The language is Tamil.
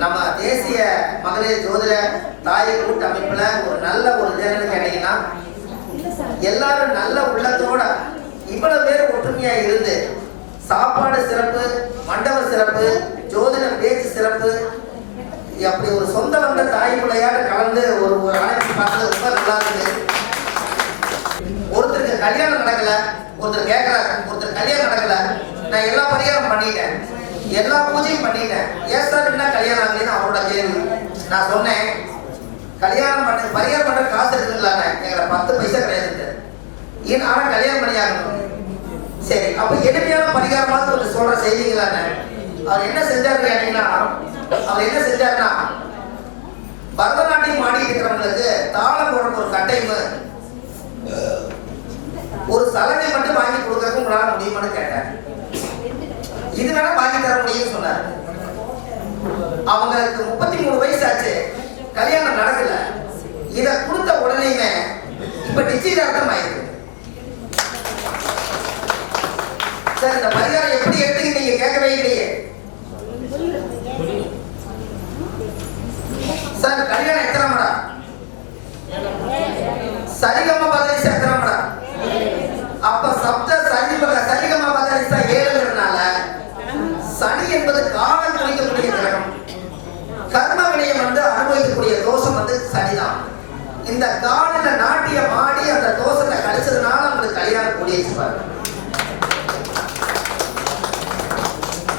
நம்ம தேசிய மகளிர் ஜோதிட தாய் கூட்டமைப்புல ஒரு நல்ல ஒரு இது கேட்டீங்கன்னா எல்லாரும் நல்ல உள்ளத்தோட இவ்வளவு பேர் ஒற்றுமையா இருந்து சாப்பாடு சிறப்பு மண்டப சிறப்பு ஜோதிட பேச்சு சிறப்பு அப்படி ஒரு சொந்த வந்த தாய் பிள்ளையாட கலந்து ஒரு ஒரு அழைப்பு பார்த்தது ரொம்ப நல்லா இருக்குது ஒருத்தருக்கு கல்யாணம் நடக்கல ஒருத்தர் கேட்கறாரு ஒருத்தர் கல்யாணம் நடக்கல நான் எல்லா பரிகாரம் பண்ணிட்டேன். எல்லா பூஜையும் பண்ணிட்டேன். ஏன் சார் என்ன கல்யாணம் ஆகலன்னு அவரோட கேள்வி நான் சொன்னேன் கல்யாணம் பண்ண பரிகாரம் பண்ற காசு இருக்குங்களாண்ணே எங்களை பத்து பைசா கிடையாது ஏன் ஆனா கல்யாணம் பண்ணியாகணும்? சரி அப்ப எளிமையான பரிகாரமாவது கொஞ்சம் சொல்ற செய்திங்களாண்ணே அவர் என்ன செஞ்சாரு கேட்டீங்கன்னா அவர் என்ன செஞ்சாருன்னா பரதநாட்டியம் ஆடி இருக்கிறவங்களுக்கு தாளம் போடுற ஒரு கட்டையும் ஒரு சலங்கை மட்டும் வாங்கி கொடுக்கறதுக்கு உங்களால் முடியுமான்னு கேட்டேன் அவங்களுக்கு முப்பத்தி மூணு வயசு ஆச்சு கல்யாணம் நடக்கல. இத கொடுத்த உடனேயுமே இப்ப நிச்சயதார்த்தம் ஆயிருக்கு சார் இந்த பரிகாரம் எப்படி எடுத்துக்கிட்டு நீங்க கேட்கவே இல்லையே. இந்த காலில் நாட்டியமா